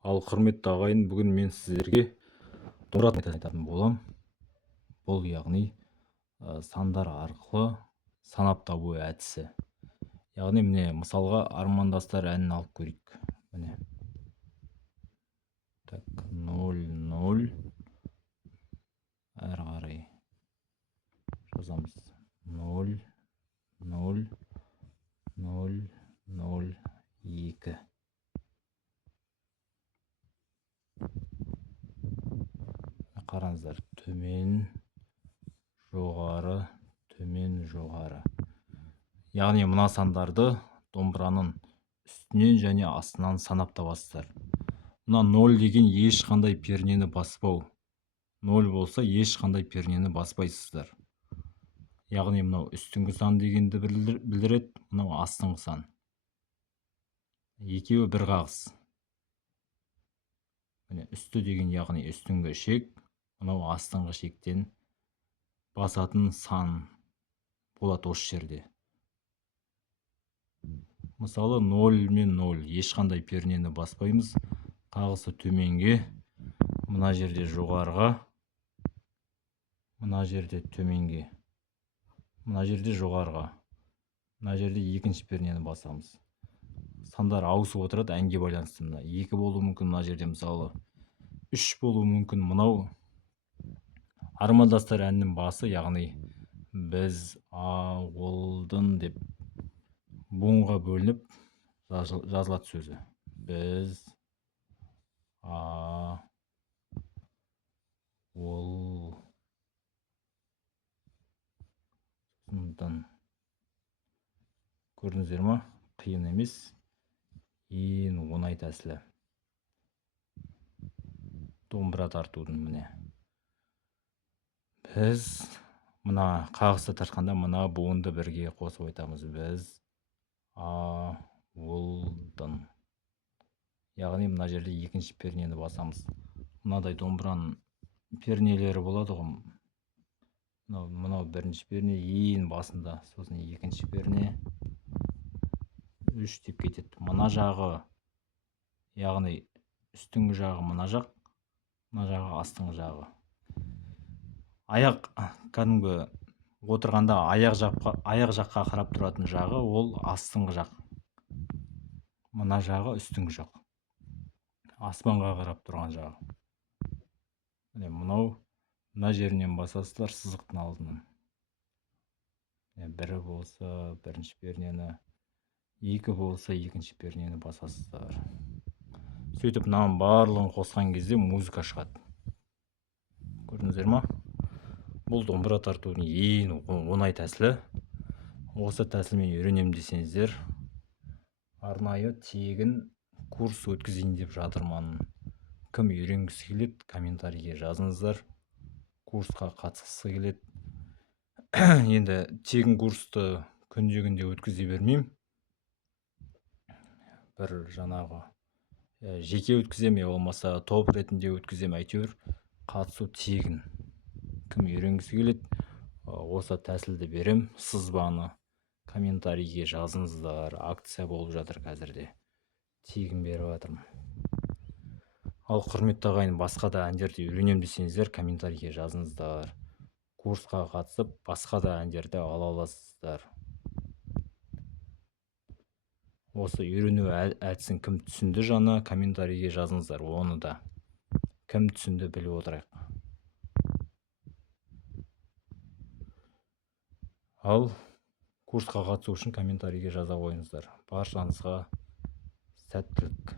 Ал құрметті ағайын, бүгін мен сіздерге домбыра айтатын болам. Бұл яғни сандар арқылы санап табу әдісі. Яғни міне мысалға армандастар әнін алып көрейік. Міне. Так, 0-0 әрі қарай жазамыз. 0-0-0-0-2. Қараңыздар, төмен, жоғары, төмен, жоғары. Яғни мына сандарды домбыраның үстінен және астынан санап табасыздар. Мына 0 деген ешқандай пернені баспау. 0 болса ешқандай пернені баспайсыздар. Яғни мынау үстіңгі сан дегенді білдіреді, мынау астыңғы сан. Екеуі бір қағыс. Міне үсті деген яғни үстіңгі шек, мынау астыңғы шектен басатын сан болады осы жерде. Мысалы 0 мен 0 ешқандай пернені баспаймыз. Қағысы төменге, мына жерде жоғарыға, мына жерде төменге, мына жерде жоғарыға, мына жерде екінші пернені басамыз. Сандар ауысып отырады әнге байланысты. 2 болуы мүмкін, мына жерде мысалы 3 болуы мүмкін. Мынау армандастар әннің басы, яғни біз ауылдың деп буынға бөлініп жазылады сөзі. Біз ауылдың. Көрдіңіздер ма? Қиын емес. Ең оңай тәсілі. Домбыра тартудың міне. Біз мына қағысты тартқанда мына буынды бірге қосып айтамыз. Біз ауылдың. Яғни мына жерде екінші пернені басамыз. Мынадай домбыраның пернелері болады ғой. Мынау бірінші перне ең басында, сосын екінші перне, 3 деп кетеді. Мына жағы, яғни үстіңгі жағы мына жақ, мына жағы астыңғы жағы. Аяқ кәдімгі отырғанда аяқ жаққа қарап тұратын жағы ол астыңғы жақ. Мына жағы үстіңгі жақ. Аспанға қарап тұрған жағы. Мына жерінен басасыздар сызықтың алдынан. Бірі болса бірінші пернені, 2 болса екінші пернені басасыздар. Сөйтіп мынаның барлығын қосқан кезде музыка шығады. Көрдіңіздер ма? Бұл домбыра тартудың ең оңай тәсілі. Осы тәсілмен үйренемін десеңіздер, арнайы тегін курс өткізейін деп жатырмын. Кім үйренгісі келеді, комментарийге жазыңыздар. Курсқа қатысқысы келеді. Енді тегін курсты күнде өткізе бермеймін. Бір жаңағы жеке өткізем, болмаса топ ретінде өткізем, әйтеуір қатысу тегін. Кім үйренгісі келеді, осы тәсілді берем. Сызбаны комментарийге жазыңыздар. Акция болып жатыр қазірде. Тегін беріп жатырмын. Ал құрметті ағайын, басқа да әндерді үйренем десеңіздер, комментарийге жазыңыздар. Курсқа қатысып, басқа да әндерді ала аласыздар. Осы үйрену әдісін кім түсінді жаны, комментарийге жазыңыздар. Оны да кім түсінді біліп отырайық. Ал курсқа қатысу үшін комментарийге жаза қойыңыздар. Баршаңызға сәттілік.